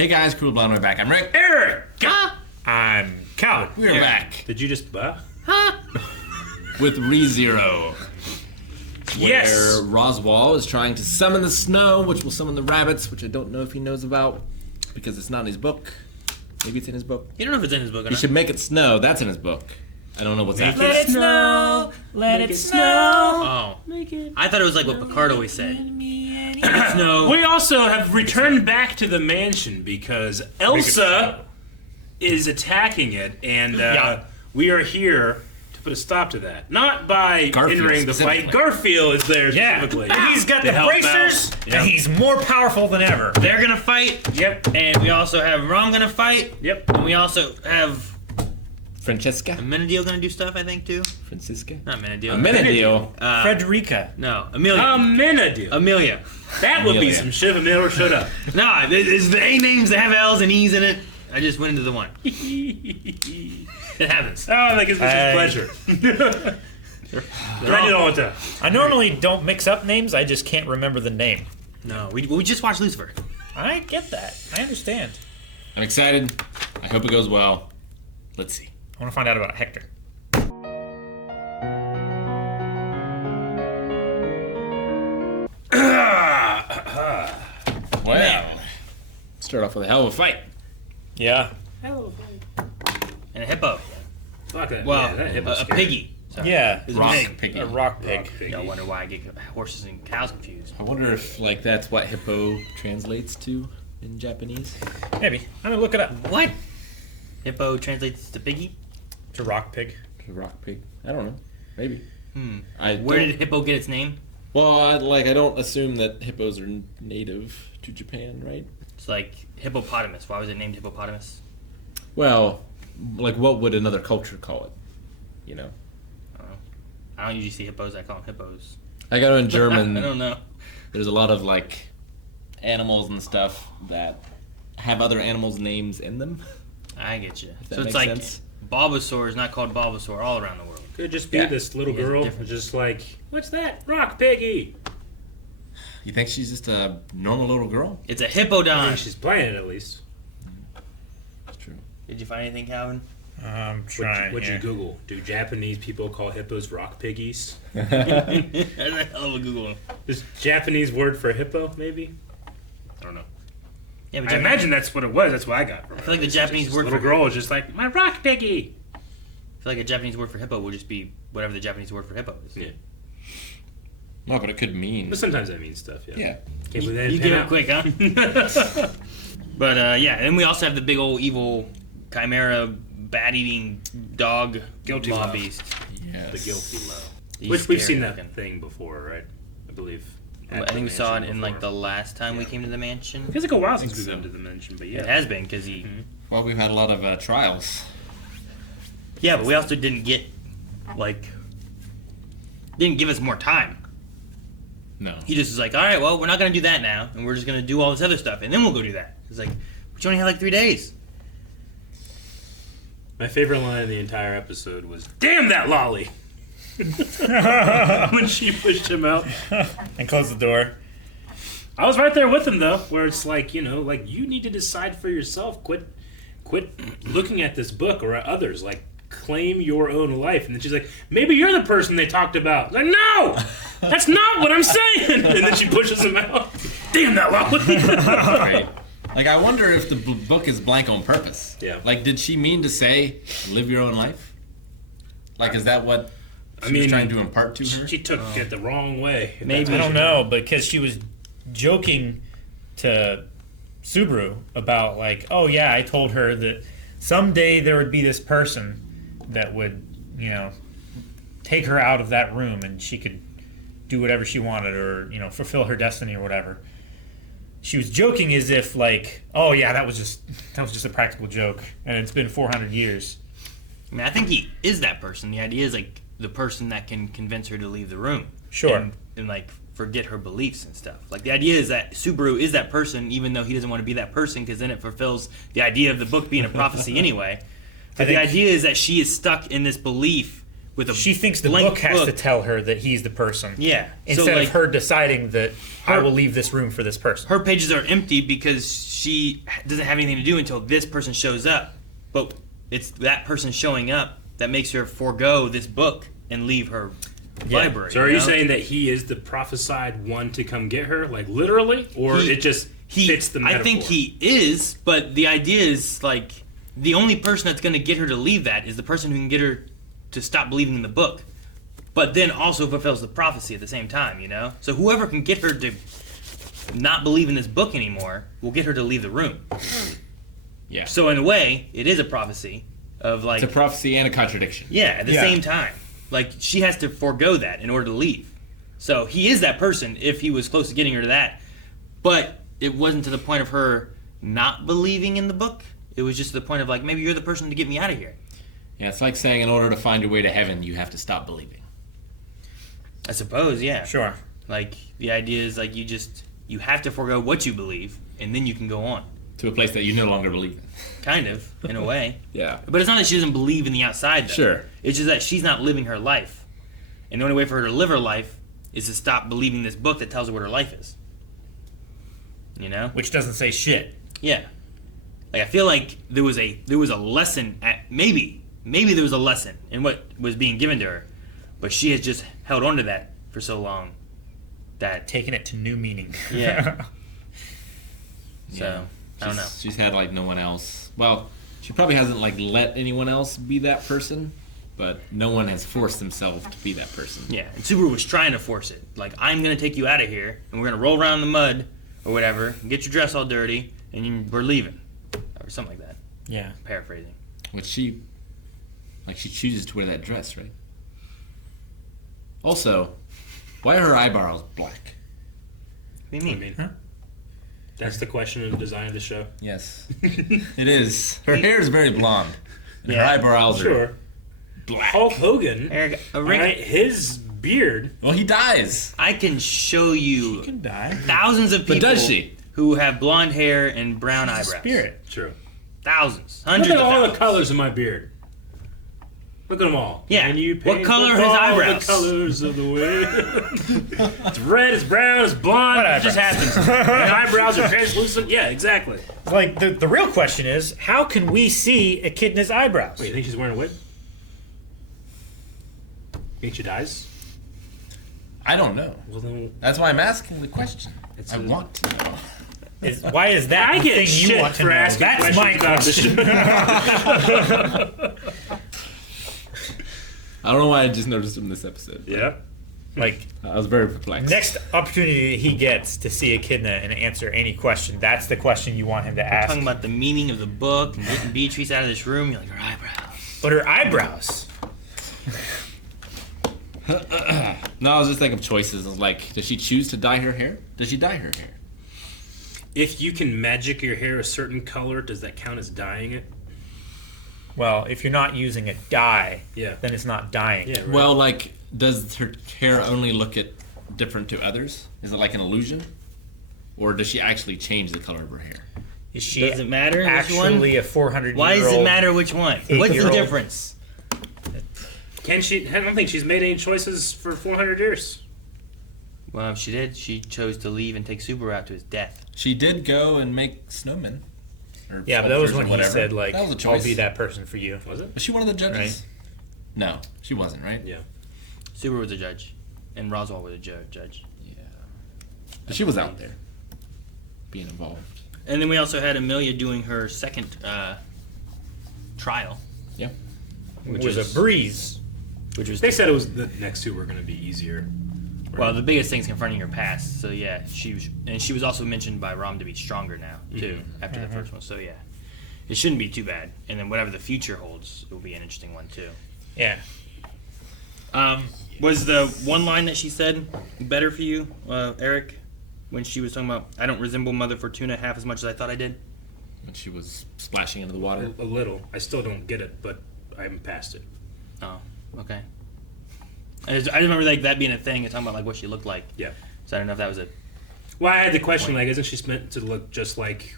Hey guys, Cool Blonde, we're back. I'm Rick. Eric! I'm Calvin. We're back Did you just... with ReZero. Yes! Where Roswell is trying to summon the snow, which will summon the rabbits, which I don't know if he knows about, because it's not in his book. Maybe it's in his book. You don't know if it's in his book or He not. should make it snow. That's in his book. I don't know what's after. Let it snow. Let it snow. Oh. I thought it was like what Picard always said. Snow. We also have returned back to the mansion because Elsa is attacking it, and we are here to put a stop to that. Not by Garfield entering the fight. specifically. Garfield is there specifically. He's got to the help bracers, out. and he's more powerful than ever. They're gonna fight. Yep. And we also have Rom gonna fight. Yep. And we also have Francesca? Amenadiel gonna do stuff, I think, too. Francisca? Not Amenadiel. Amenadiel. Frederica. No, Amelia. Amenadiel. Amelia. That would be Amelia. some shit if Amelia showed up. No, it's the A names that have L's and E's in it. I just went into the one. It happens. Oh, that gives me some pleasure. I did all the time. I normally don't mix up names. I just can't remember the name. No, we just watched Lucifer. I get that. I understand. I'm excited. I hope it goes well. Let's see. I want to find out about Hector. Well, start off with a hell of a fight. Yeah. And a hippo. Fuck that. Well, yeah, that hippo's a scary. piggy. Sorry. Yeah. It's Rock a pig. piggy. A rock pig. Rock piggy. I wonder why I get horses and cows confused. I wonder if that's what hippo translates to in Japanese. Maybe. I'm gonna look it up. What? Hippo translates to piggy? It's a rock pig. A rock pig. I don't know. Maybe. Where did hippo get its name? Well, I don't assume that hippos are native to Japan, right? It's like hippopotamus. Why was it named hippopotamus? Well, like what would another culture call it? You know? I don't usually see hippos. I call them hippos. I got in German. I don't know. There's a lot of like animals and stuff that have other animals' names in them. I get you. that So it's makes like sense. Bulbasaur is not called Bulbasaur all around the world. Could just be Yeah. this little Yeah, girl, different. just like, what's that? Rock piggy. You think she's just a normal little girl? It's a I hippodon. mean, she's playing it at least. That's true. Did you find anything, Calvin? I'm trying. What'd you here. Google? Do Japanese people call hippos rock piggies? That's a hell of a Google. Is Japanese word for hippo, maybe? I don't know. Yeah, I imagine that's what it was. That's what I got from it. I feel like the Japanese This word little for girl was just like, my rock piggy. I feel like a Japanese word for hippo would just be whatever the Japanese word for hippo is. Yeah. No, but it could mean. But sometimes that means stuff, yeah. Yeah. Can't believe that You didn't get pan it out. quick, huh? But yeah, and we also have the big old evil chimera bat-eating dog Guilty mob love. beast. Yes. The guilty low. He's Which we've scary seen that looking. thing before, right? I believe. I think we saw it in like the last time we came to the mansion. Feels like a while since we've so. been to the mansion, but It yeah. has been because he. Well, we've had a lot of trials. Yeah, but we also didn't get didn't give us more time. No. He just was like, all right, well, we're not gonna do that now, and we're just gonna do all this other stuff, and then we'll go do that. It's like, but you only had like 3 days. My favorite line in the entire episode was, "Damn that lolly!" When she pushed him out. And close the door. I was right there with him though, where it's like, you know, like you need to decide for yourself. Quit looking at this book or at others. Like, claim your own life. And then she's like, maybe you're the person they talked about. Like, no, that's not what I'm saying. And then she pushes him out. Damn that lolly. Right. Like, I wonder if the book is blank on purpose. Yeah. Like, did she mean to say, live your own life? Like, is that what she was trying to impart to her? She took it the wrong way. Maybe. I don't know, because she was joking to Subaru about like, oh yeah, I told her that someday there would be this person that would, you know, take her out of that room and she could do whatever she wanted or, you know, fulfill her destiny or whatever. She was joking as if like, oh yeah, that was just a practical joke and it's been 400 years. I mean, I think he is that person. The idea is like the person that can convince her to leave the room. Sure. And like forget her beliefs and stuff. Like the idea is that Subaru is that person, even though he doesn't want to be that person, because then it fulfills the idea of the book being a prophecy anyway. But the think- idea is that she is stuck in this belief with a She thinks the blank book has to tell her that he's the person. Yeah. Instead of her deciding that I will leave this room for this person. Her pages are empty because she doesn't have anything to do until this person shows up. But it's that person showing up that makes her forego this book and leave her library. So are you saying that he is the prophesied one to come get her, like literally, or it just fits the metaphor? I think he is, but the idea is like the only person that's going to get her to leave that is the person who can get her to stop believing in the book, but then also fulfills the prophecy at the same time. So whoever can get her to not believe in this book anymore will get her to leave the room. Yeah. So in a way, it is a prophecy of like It's a prophecy and a contradiction. yeah, at the same time. Like, she has to forego that in order to leave. So he is that person if he was close to getting her to that. But it wasn't to the point of her not believing in the book. It was just to the point of, like, maybe you're the person to get me out of here. Yeah, it's like saying in order to find your way to heaven, you have to stop believing. I suppose, yeah. Sure. Like, the idea is, like, you have to forego what you believe, and then you can go on. To a place that you no longer believe in. Kind of, in a way. Yeah. But it's not that she doesn't believe in the outside, though. Sure. It's just that she's not living her life. And the only way for her to live her life is to stop believing this book that tells her what her life is. Which doesn't say shit. Yeah. Like, I feel like there was a lesson maybe there was a lesson in what was being given to her, but she has just held on to that for so long that Taking it to new meaning. yeah. So Yeah. I don't know. She's had like no one else. Well, she probably hasn't like let anyone else be that person, but no one has forced themselves to be that person. Yeah, and Subaru was trying to force it. Like, I'm gonna take you out of here, and we're gonna roll around in the mud or whatever, and get your dress all dirty, and we're leaving, or something like that. Yeah. Paraphrasing. Which she chooses to wear that dress, right? Also, why are her eyebrows black? What do you I mean? mean, that's the question of the design of the show. Yes, it is. Her hair is very blonde, and Yeah. her eyebrows are Sure. black. Hulk Hogan, Eric, right? His beard. Well, he dies. I can show you can die. thousands of people But does she? who have blonde hair and brown eyebrows. Spirit. True. Thousands. Look Hundreds at of all thousands. the colors of my beard. Look at them all. Yeah. And you What paint color with are his all eyebrows? The colors of the wind. It's red, it's brown, it's blonde. What It just happens. And eyebrows are translucent. Yeah, exactly. Like, the real question is, how can we see Echidna's eyebrows? Wait, you think she's wearing a wig? Think she dies? I don't know. Well, then That's why I'm asking the question. It's I a- want to know. Why is that I the get thing shit you want to for know? asking That's my questions about this question. I don't know why I just noticed him this episode. Yeah. Like, I was very perplexed. next opportunity he gets to see Echidna and answer any question, that's the question you want him to ask. Talking about the meaning of the book and getting Beatrice out of this room, you're like, her eyebrows. But her eyebrows. No, I was just thinking of choices. I was like, does she choose to dye her hair? Does she dye her hair? If you can magic your hair a certain color, does that count as dyeing it? Well, if you're not using a dye, Yeah. then it's not dyeing. Yeah, right. Well, like, does her hair only look different to others? Is it like an illusion? Or does she actually change the color of her hair? Is she Does it matter which actually a 400-year-old? Why does it matter which one? What's the 8-year-old? difference? Can she? I don't think she's made any choices for 400 years. Well, if she did, she chose to leave and take Subaru out to his death. She did go and make snowmen. Or Yeah, but that was sculptures or when he whatever. said, like, that was a I'll choice. be that person for you. Was it? Was she one of the judges? Right. No, she wasn't, right? Yeah. Subaru was a judge, and Roswell was a judge. Yeah. But she was out there, being involved. And then we also had Amelia doing her second trial, Yeah. Which was a breeze. which was They said it was the next two were going to be easier. well, the biggest thing's confronting her past. So yeah, she was also mentioned by Rom to be stronger now too after the first one. So yeah, it shouldn't be too bad. And then whatever the future holds, it will be an interesting one too. Yeah. Was the one line that she said better for you, Eric, when she was talking about I don't resemble Mother Fortuna half as much as I thought I did? When she was splashing into the water. A little. I still don't get it, but I'm past it. Oh, okay. I remember like that being a thing and talking about like what she looked like. Yeah. So I don't know if that was a Well, I had the question, like, isn't she meant to look just like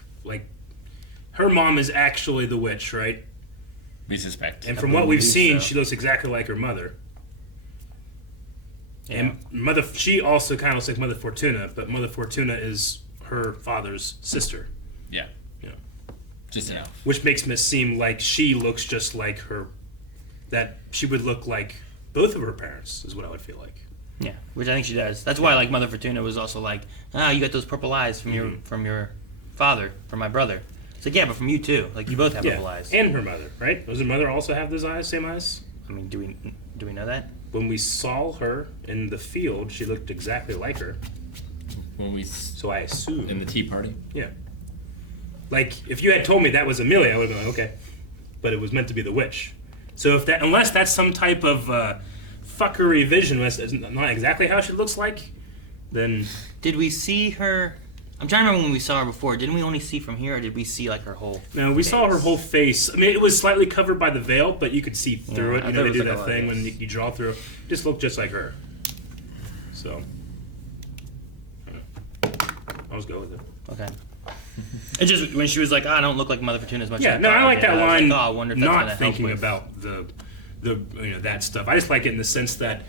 her mom is actually the witch, right? We suspect. And from what we've believe seen, so. she looks exactly like her mother. And she also kind of looks like Mother Fortuna, but Mother Fortuna is her father's sister. Yeah. Yeah. Just enough. Which makes it seem like she looks just like her, that she would look like both of her parents, is what I would feel like. Yeah, which I think she does. That's why, like, Mother Fortuna was also like, you got those purple eyes from your father, from my brother. It's like, yeah, but from you too. Like, you both have purple eyes. And her mother, right? Does her mother also have those eyes, same eyes? I mean, do we know that? When we saw her in the field, she looked exactly like her. So I assume. In the tea party? Yeah. Like, if you had told me that was Amelia, I would have been like, okay. But it was meant to be the witch. So unless that's some type of fuckery vision, that's not exactly how she looks like, then... Did we see her... I'm trying to remember when we saw her before. Didn't we only see from here, or did we see, like, her whole No, we saw her whole face. I mean, it was slightly covered by the veil, but you could see through it. I You thought know, it they was do like that a thing lot, when yes. you draw through. Just looked just like her. So... I'll just go with it. Okay. It just, when she was like, I don't look like Mother Fortuna as much Yeah, as no, I like that line. I wonder if that's gonna Not help thinking with- about the that stuff. I just like it in the sense that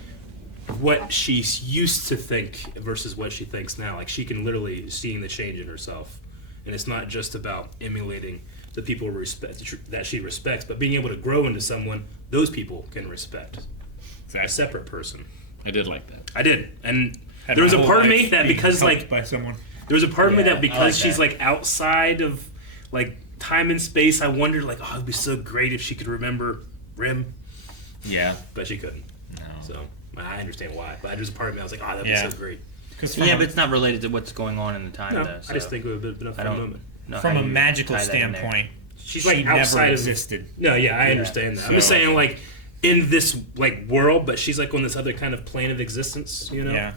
what she used to think versus what she thinks now. Like, she can literally seeing the change in herself, and it's not just about emulating the people that she respects, but being able to grow into someone those people can respect. A separate person. I did like that. I did, and Had there was my a whole part of life me that being because helped like by someone. there was a part of me Yeah, that I because like she's that. like outside of like time and space, I wondered like, oh, it'd be so great if she could remember Rim, Yeah. but she couldn't. No. So I understand why, but there's a part of me I was like, oh, that'd Yeah. be so great. Yeah, but it's not related to what's going on in the time, No, though. So I just think it would have been a fun moment. know from how a you magical tie that in there. standpoint, She's she like never outside of existed. No, yeah, I understand that. I'm just So- saying like in this like world, but she's like on this other kind of plane of existence, you know? Yeah.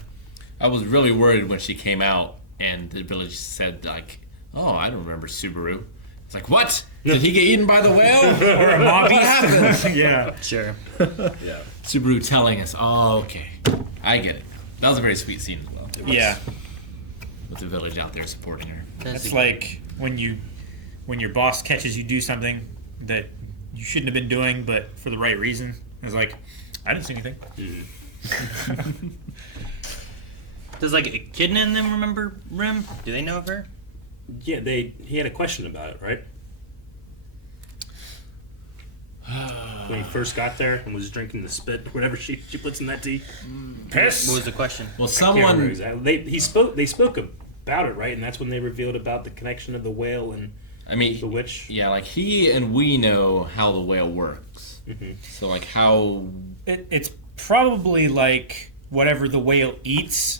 I was really worried when she came out and the village said, like, oh, I don't remember Subaru. It's like, what? Did he get eaten by the whale? Or a mob What happened? Yeah. Sure. Yeah. Subaru telling us, oh, okay. I get it. That was a very sweet scene as well. Yeah. With the village out there supporting her. It's like when your boss catches you do something that you shouldn't have been doing, but for the right reason. It's like, I didn't see anything. Does like Echidna and them remember Rim? Do they know of her? Yeah, he had a question about it, right? When he first got there and was drinking the spit, whatever she puts in that tea. Piss. What was the question? Well, I can't remember someone. exactly. They spoke about it, right? And that's when they revealed about the connection of the whale and I mean, the witch. yeah, like he and we know how the whale works. So, like, how. It's probably like whatever the whale eats,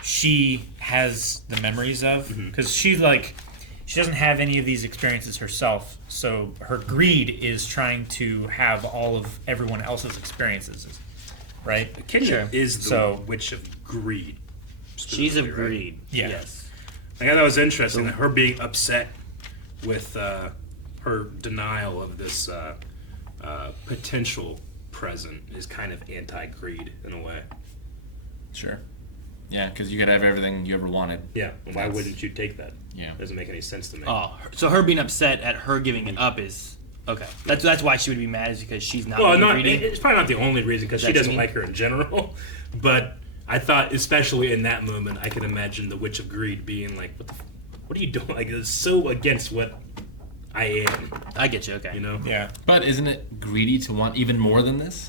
she has the memories of. Because she doesn't have any of these experiences herself. So her greed is trying to have all of everyone else's experiences, right? Echidna Sure. is the So- witch of greed. She's of right? greed. Yeah. Yes. I thought that was interesting that her being upset with her denial of this potential present is kind of anti-greed in a way. Sure. Yeah, because you could have everything you ever wanted. Yeah. Why That's- wouldn't you take that? Yeah. Doesn't make any sense to me. Oh, so her being upset at her giving it up is okay. That's why she would be mad, is because she's not Well, being greedy. it's probably not the only reason because Is she that doesn't you like her in general. But I thought, especially in that moment, I could imagine the Witch of Greed being like, "What are you doing? Like, it's so against what I am." I get you. Okay. You know? Yeah. But isn't it greedy to want even more than this?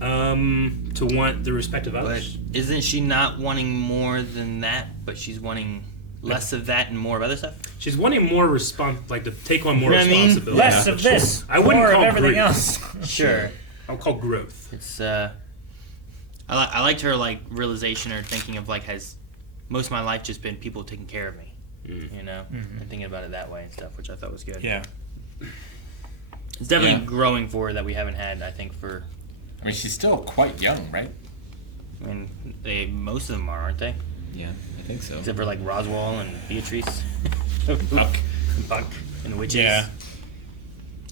To want the respect of But others. isn't she not wanting more than that? But she's wanting less of that and more of other stuff. She's wanting more like to take on more You know what I mean? responsibility. Less of this, I wouldn't more of call everything greed. else. Sure. I'll call growth. It's I liked her like realization or thinking of like, has most of my life just been people taking care of me, you know, and thinking about it that way and stuff, which I thought was good. Yeah. It's definitely Yeah. growing for her that we haven't had, I think, for. I mean, she's still quite young, right? I mean, most of them are, aren't they? Yeah, I think so. Except for like Roswell and Beatrice, Buck. Buck, and witches. Yeah.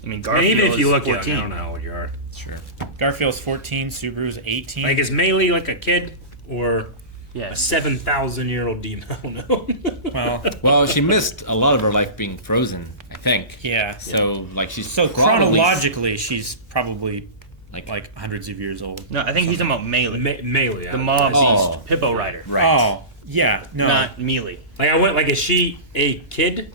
I mean, And Garfield even if you look young, 14. I don't know how old you are. Sure. Garfield's 14, Subaru's 18. Like, is Melee like a kid or a Yeah. 7,000-year-old demon? I don't know. well, Well, she missed a lot of her life being frozen, I think. yeah. So, like, she's So probably- chronologically, she's probably like hundreds of years old. No, I think he's talking about Melee. Melee. The mob Oh. beast Hippo Rider. Right. Oh, yeah, no. Not Melee. Like I went. Like, is she a kid,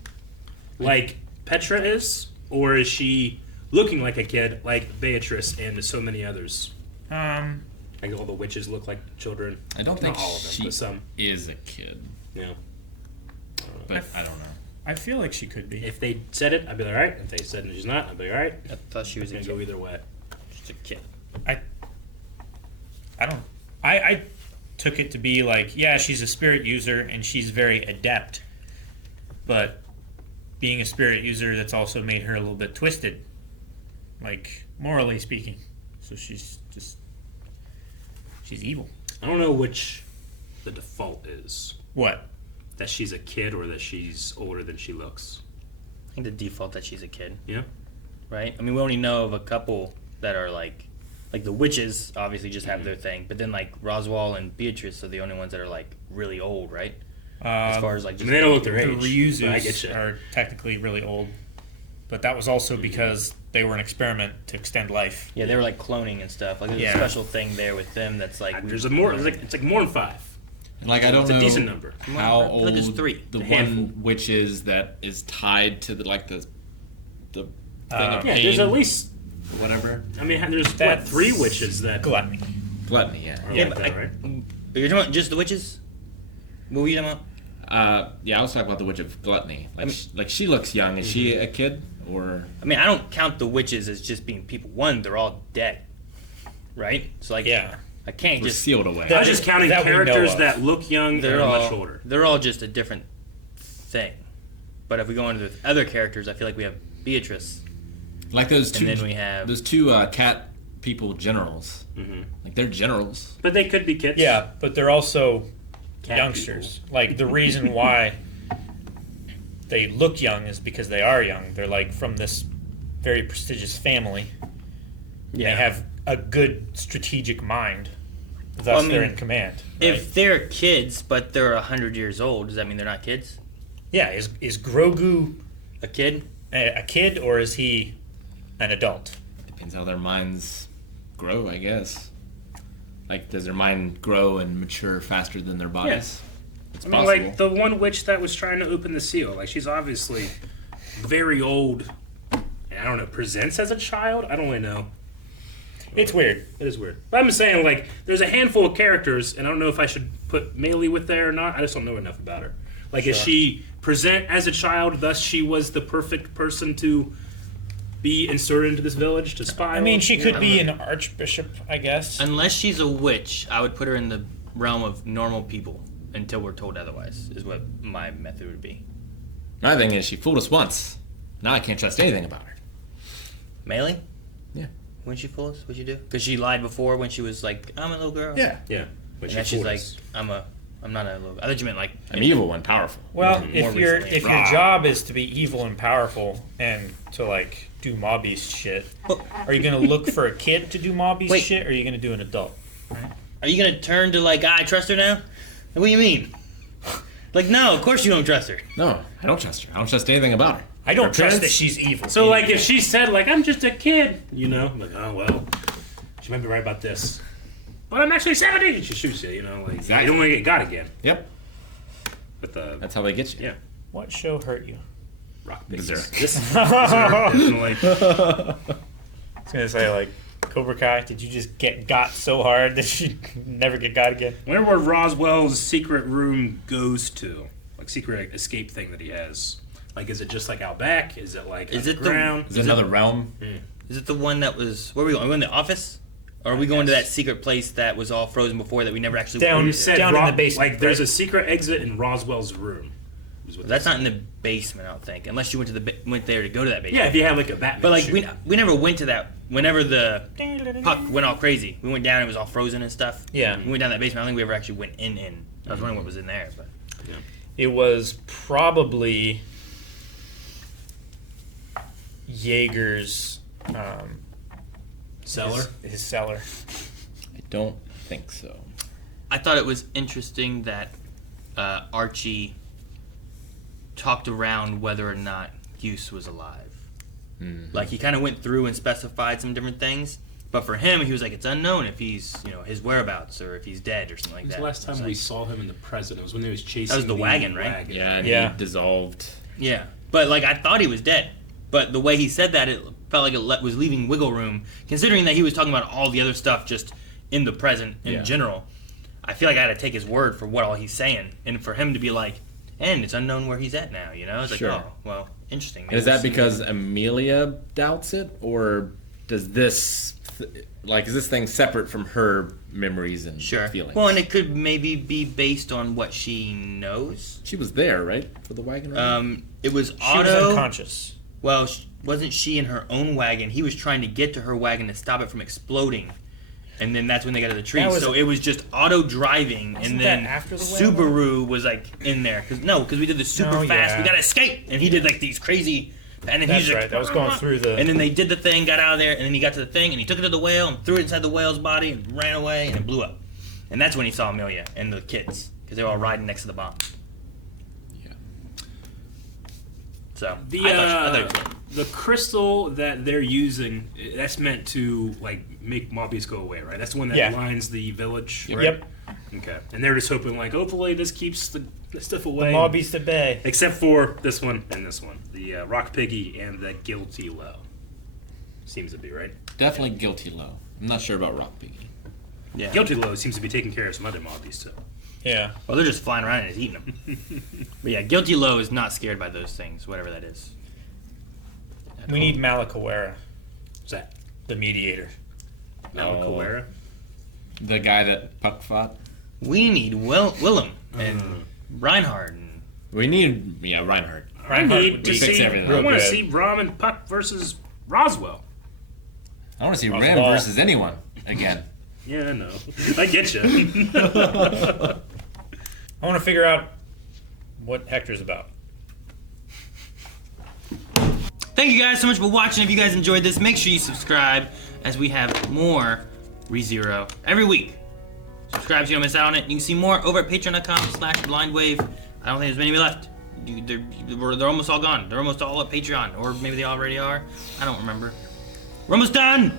like Petra is, or is she looking like a kid, like Beatrice and so many others? Like all the witches look like children. I don't Not think all of them, she but some. is a kid, Yeah. but I don't know. I feel like she could be. If they said it, I'd be like, all right. If they said she's not, I'd be like, all right. I thought she was It's a gonna kid. go either way. Just a kid. I took it to be like, yeah, she's a spirit user and she's very adept, but being a spirit user, that's also made her a little bit twisted, like morally speaking. So she's evil. I don't know which the default is. What? That she's a kid or that she's older than she looks. I think the default that she's a kid, Yeah. right? I mean, we only know of a couple that are like the witches obviously just have their thing, but then like Roswell and Beatrice are the only ones that are like really old, right? As far as like I just mean, they don't look their The age. but I get reuses you. are technically really old, but that was also because they were an experiment to extend life. yeah, they were like cloning and stuff. Like there's Yeah. a special thing there with them that's like There's a more. It's like more than 5. And like I don't It's a know decent number. how I feel old like there's 3. the A handful. one witch is that is tied to the thing of Yeah, pain, there's at least. whatever. I mean, there's what, That's 3 witches that Gluttony. Gluttony, yeah. are Yeah, like but that, right? But you're talking about just the witches? What were you talking about? Yeah, I was talking about the witch of gluttony. Like, I mean- like she looks young. Is she a kid or? I mean, I don't count the witches as just being people. One, they're all dead, right? So like, Yeah. I can't We're just. sealed away. I was just counting that we know characters of. that look young and They're are all much older. They're all just a different thing. But if we go into the other characters, I feel like we have Beatrice, Like those two. and then we have those two cat people generals. Mhm. Like they're generals. But they could be kids. Yeah, but they're also Cat youngsters. Like the reason why they look young is because they are young. They're like from this very prestigious family. yeah. They have a good strategic mind. Thus, Well, I mean, they're in command. Right? If they're kids, but they're 100 years old, does that mean they're not kids? yeah, is Grogu A kid? a kid or is he an adult? Depends how their minds grow, I guess. Like, does their mind grow and mature faster than their bodies? It's I mean, possible. like the one witch that was trying to open the seal. Like, she's obviously very old. And I don't know, presents as a child? I don't really know. It's weird. It is weird. But I'm saying, like, there's a handful of characters, and I don't know if I should put Melee with there or not. I just don't know enough about her. Like, is she present as a child, thus she was the perfect person to be inserted into this village to spy? I mean, on? she You could know, be an archbishop, I guess. Unless she's a witch, I would put her in the realm of normal people until we're told otherwise, is what my method would be. My thing is, she fooled us once. Now I can't trust anything about her. Melee? Yeah. When she fool us? What'd you do? Because she lied before when she was like, I'm a little girl. Yeah. Yeah. When And now she's fooled like, us. I'm not a little. I thought you meant like. I'm evil and powerful. Well, More if your recently. if your job is to be evil and powerful and to like do mobbies shit, Well- are you gonna look for a kid to do mobbies Wait. shit, or are you gonna do an adult? Are you gonna turn to like, I trust her now? Like, what do you mean? Like, no, of course you don't trust her. No, I don't trust her. I don't trust anything about her. I don't Her trust parents- that she's evil. So, like, if she said, like, I'm just a kid, you know, I'm like, oh, well, she might be right about this. But I'm actually 70! And she shoots you, you know, like, Exactly. you don't want to get got again. Yep. With the That's how they get you. yeah, What show hurt you? rock Berserk. This definitely. I was gonna say like Cobra Kai. Did you just get got so hard that you never get got again? Wonder where Roswell's secret room goes to. Like, secret escape thing that he has. Like, is it just, like, out back? Is it, like, Is it the- underground? Is it another realm? Is it the one that was. Where are we going? Are we going to the office? Or are we going to that secret place that was all frozen before that we never actually Down- went You into? said Down in the basement, Like, there's right? a secret exit in Roswell's room. is what That's they not in the basement, I don't think. Unless you went to went there to go to that basement. Yeah, if you have, like, a Batman But like shoot. we never went to that. Whenever the puck went all crazy, we went down. It was all frozen and stuff. Yeah. We went down that basement. I don't think we ever actually went in. I was wondering what was in there, but It was probably Jaeger's Cellar? His cellar. I don't think so. I thought it was interesting that Archie talked around whether or not Hughes was alive. Like he kind of went through and specified some different things, But for him, he was like, it's unknown if he's, his whereabouts or if he's dead or something like When's that. the last time we saw him in the present? It was when he was chasing That was the wagon, right? Yeah, and Yeah. he dissolved. Yeah, but like I thought he was dead. But the way he said that, it felt like it was leaving wiggle room, considering that he was talking about all the other stuff just in the present in general. I feel like I had to take his word for what all he's saying, and for him to be like, and it's unknown where he's at now. It's like, Sure. oh, well, interesting. And is that because Amelia doubts it, or does this, is this thing separate from her memories and feelings? Well, and it could maybe be based on what she knows. She was there, right, for the wagon ride? It was She Otto. was unconscious. Well, wasn't she in her own wagon? He was trying to get to her wagon to stop it from exploding. And then that's when they got to the tree. So it was just Otto driving, and then that after the Subaru was like in there. Because we did the super fast. We got to escape. And he did like these crazy. And then That's he's right. like, That was going through the. And then they did the thing, got out of there, and then he got to the thing, and he took it to the whale and threw it inside the whale's body and ran away, and it blew up. And that's when he saw Amelia and the kids, because they were all riding next to the bomb. Yeah. So The crystal that they're using, that's meant to make Mobius go away, right? That's the one that lines the village. Right? Yep. Okay. And they're just hoping hopefully this keeps the stuff away. Mob East of Bay. Except for this one and this one, the Rock Piggy and the Guilty Low. Seems to be right. Definitely Guilty Low. I'm not sure about Rock Piggy. Yeah. Guilty Low seems to be taking care of some other mobbies too. Yeah. Well, they're just flying around and he's eating them. But yeah, Guilty Low is not scared by those things, whatever that is. We need Malakawara, What's that? the mediator. Malakawara? The guy that Puck fought? We need Willem and Reinhard. And We need, Reinhardt. I need to fix see. everything. I want to Real see Rom and Puck versus Roswell. I want to see Off the Ram ball. versus anyone again. Yeah, I know. I get you. I want to figure out what Hector's about. Thank you guys so much for watching. If you guys enjoyed this, make sure you subscribe as we have more ReZero every week. Subscribe so you don't miss out on it. You can see more over at patreon.com/blindwave. I don't think there's many left. They're almost all gone. They're almost all at Patreon. Or maybe they already are. I don't remember. We're almost done!